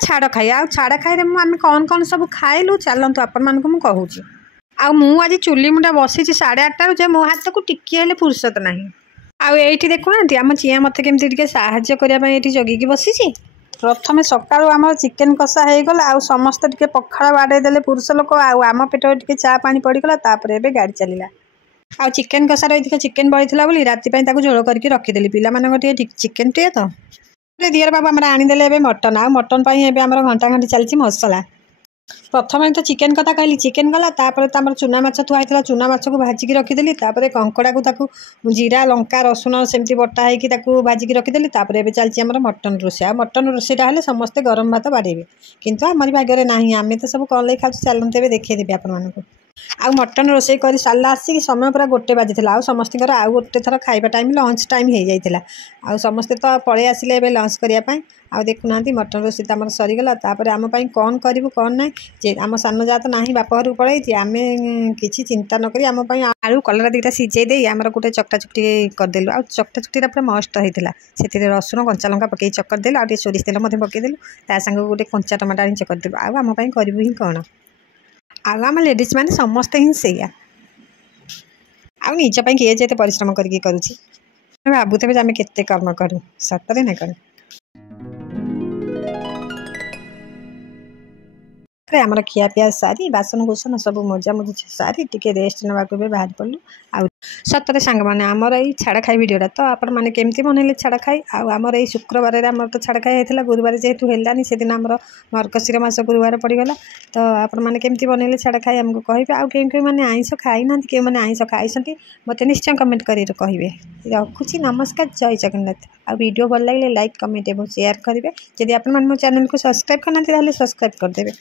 छाड़ खाई आ छाड़ खाई आम कौन कौन सब खाइलु चलतु आपण को मुझे आज चुली मुंडा बसी 8:30 जे मो हाथ को टिके हेले फुर्सत ना आईटी देखुना आम चिया मत केमती साहाଯ୍य करने जगिकी बसी प्रथम सका आम चिकेन कषा हो गला आ समस्त टे पखाड़ बाड़े पुरुष लोक आम पेट टे चा पानी पड़गला ए गाड़ी चलला आ चिकेन कषा रही चिकेन बड़ी बोली राति झोल करके रखीदेली पिला चिकेन टे तो दियर बाबू आम आनीदे मटन आ मटन आम घंटा घंटी चलती मसला प्रथम तो चिकेन कथा कहली चिकेन गला तापर चूना माछ थुआई चूना माछ को भाजिकी रखीदेली कंकड़ा को जीरा लंका रसुण सेमती बटा होगी भाजिकी रखीदेली एवं चलती मटन रोषे मटन रोषेटा हेल्ले समस्ते गरम भात बाड़े किंतु आमरी भाग्य ना आम तो सब कल खाऊ चलते देखदेवी आपण आ मटन रोषे कर सारा आसिक समय पूरा 1 बाजी आ समस्त आउ गोटे थर खाइबा टाइम लंच टाइम हो जाता आ समस्ते तो पलि आसिले लंच करने आ देखुना मटन रोषे तो आम सरीगला आम कौन करूँ कौन ना जे आम सान जा तो ना बापर को पड़े आम किसी चिंता नक आम आलू कलरा 2टा सीझे दे आम गोटे चकटा चुक्टी करदेलु आ चकटा चुक्टीटा पूरा मस्त होता से रसुण कंचा लंका पकई चकर देलु आ सोरिष तेल पकईदेलु ता संग गोटे कंचा टमाटो आनी चकरदेलु आम करूँ ही कौन आम लेडीज मैंने समस्ते ही से निजपाई किए जे परिश्रम करके करुँची भावुथे आम केते कर्म करूँ सतरे ना करूँ आमर खियापिया सारी बासन कुसन सब मजा मुझे सारी टी रेस्ट नाक बाहर पड़ू आ सतरे सांग मैंने आमर ये छाड़ खाई भिडटा तो आपण मैंने केमती बनइले छाड़ खाई आमर ये शुक्रवार आमर तो छाड़ खाई होता गुरुवार जेहेतु है से दिन आमर मार्गशीर मास गुरुवार पड़गला तो आपण मैंने केमती बनइले छाड़ खाई आमको कहे आउ के मैंने आइंस खाई ना के मैंने आइंस खाई मत निश्चय कमेंट कर कहे रखुची नमस्कार जय जगन्नाथ आ वीडियो भल लगे लाइक कमेंट और शेयर करेंगे जदि आप मो चैनल को सब्सक्राइब करना सब्सक्राइब करदे।